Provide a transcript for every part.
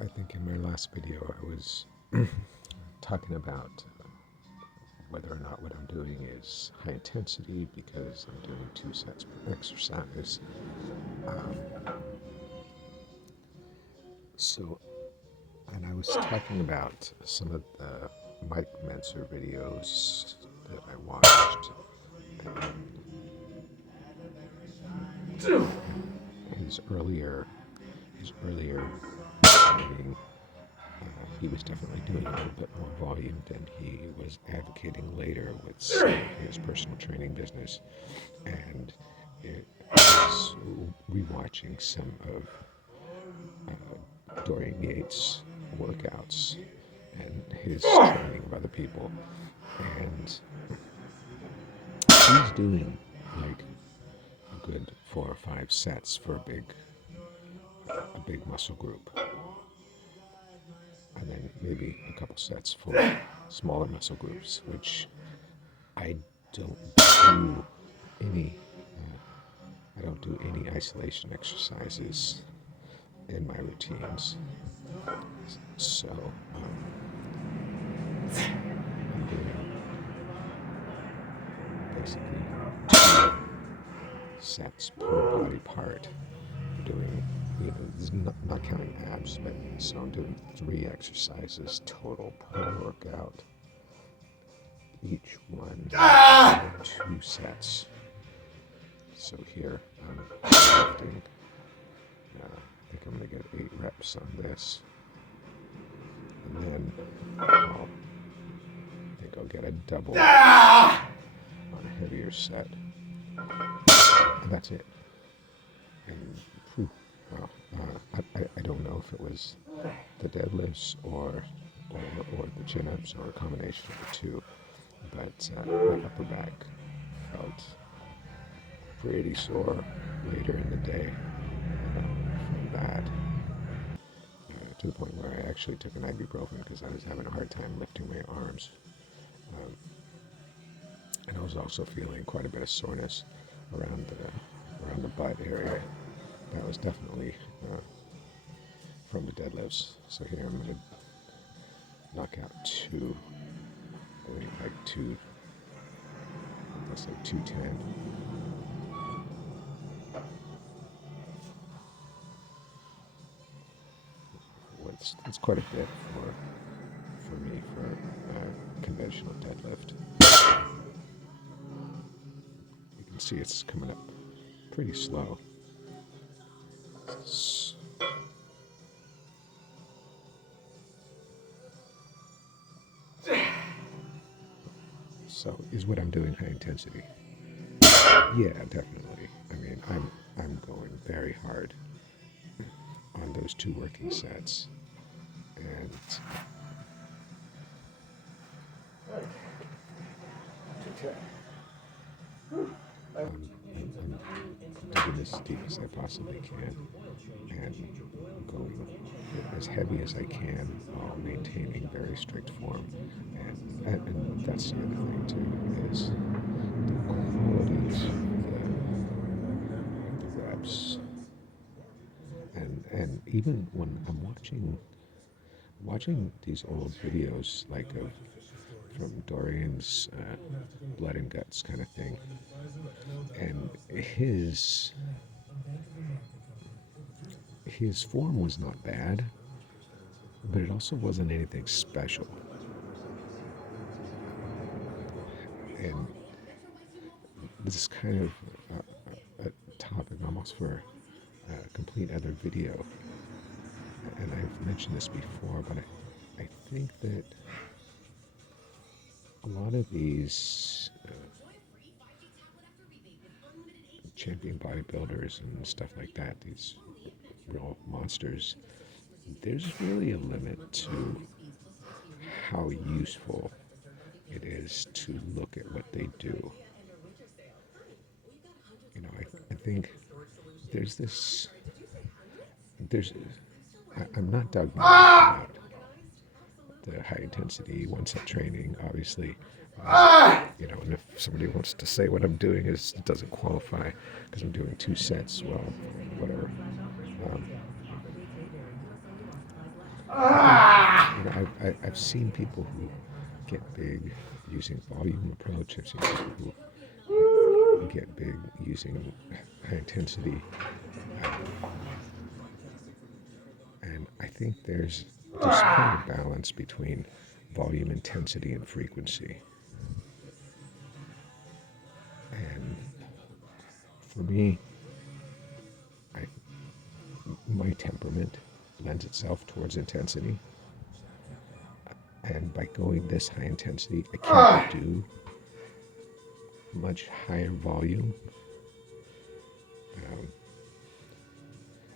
I think in my last video I was talking about whether or not what I'm doing is high intensity because I'm doing 2 sets per exercise. Um, and I was talking about some of the Mike Menser videos that I watched, and his earlier training. He was definitely doing a little bit more volume than he was advocating later with his personal training business. And it was rewatching some of Dorian Yates' workouts and his training of other people. And he's doing like a good 4 or 5 sets for a big muscle group. And then maybe a couple sets for smaller muscle groups, which I don't do any. I don't do any isolation exercises in my routines. So I'm doing basically 2 sets per body part. I'm doing, not counting abs, but so I'm doing 3 exercises total per workout. Each one 2 sets. So here I'm lifting. I think I'm going to get 8 reps on this. And then I think I'll get a double on a heavier set. And that's it. And I don't know if it was the deadlifts or the chin-ups or a combination of the two, but my upper back felt pretty sore later in the day from that, to the point where I actually took an ibuprofen because I was having a hard time lifting my arms. And I was also feeling quite a bit of soreness around the butt area. That was definitely from the deadlifts. So here I'm going to knock out 2. I think like 2. Let's say 210. It's quite a bit for me for a conventional deadlift. You can see it's coming up pretty slow. So is what I'm doing high intensity? Yeah, definitely. I mean, I'm going very hard on those 2 working sets, and I'm digging as deep as I possibly can and going as heavy as I can while maintaining very strict form. And that's the other thing too, is the quality of the reps. And even when I'm watching these old videos like from Dorian's blood and guts kind of thing, and his form was not bad, but it also wasn't anything special. And this is kind of a topic almost for a complete other video. And I've mentioned this before, but I think that a lot of these champion bodybuilders and stuff like that, these real monsters, there's really a limit to how useful it is to look at what they do. I think I'm not dogmatic about the high intensity 1 set training, obviously. And if somebody wants to say what I'm doing doesn't qualify because I'm doing 2 sets, well, whatever. I've seen people who get big using volume approach. I've seen people who get big using high intensity. And I think there's kind of balance between volume, intensity, and frequency. And for me, I, my temperament lends itself towards intensity. And by going this high intensity, I can't do much higher volume.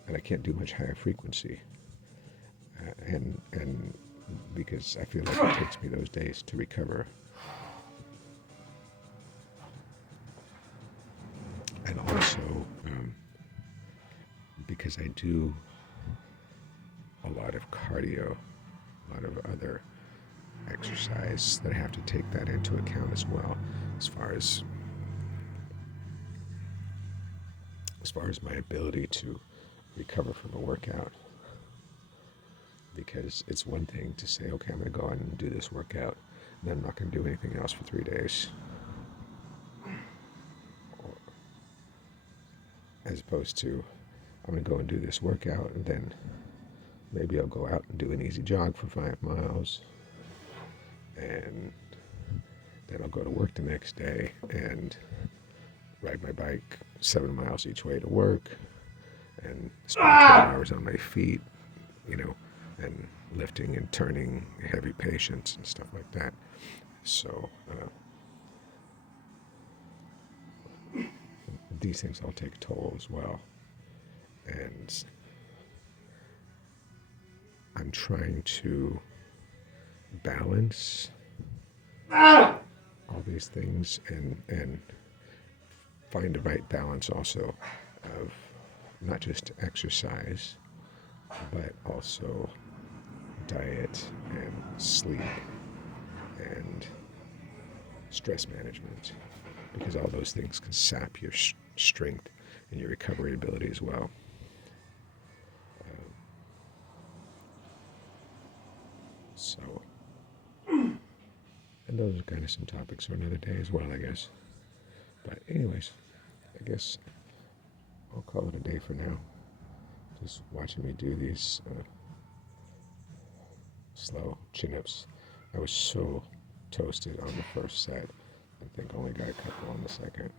And I can't do much higher frequency. And because I feel like it takes me those days to recover. And also because I do a lot of cardio, a lot of other exercise that I have to take that into account as well, as far as my ability to recover from a workout. Because it's one thing to say, okay, I'm going to go out and do this workout, and then I'm not going to do anything else for 3 days. As opposed to, I'm going to go and do this workout, and then maybe I'll go out and do an easy jog for 5 miles, and then I'll go to work the next day and ride my bike 7 miles each way to work, and spend 12 hours on my feet, and lifting and turning heavy patients and stuff like that. So these things all take a toll as well. And I'm trying to balance all these things and find the right balance also of not just exercise, but also diet and sleep and stress management, because all those things can sap your strength and your recovery ability as well. And those are kind of some topics for another day as well, I guess. But anyways, I guess I'll call it a day for now. Just watching me do these slow chin-ups. I was so toasted on the first set. I think I only got a couple on the second.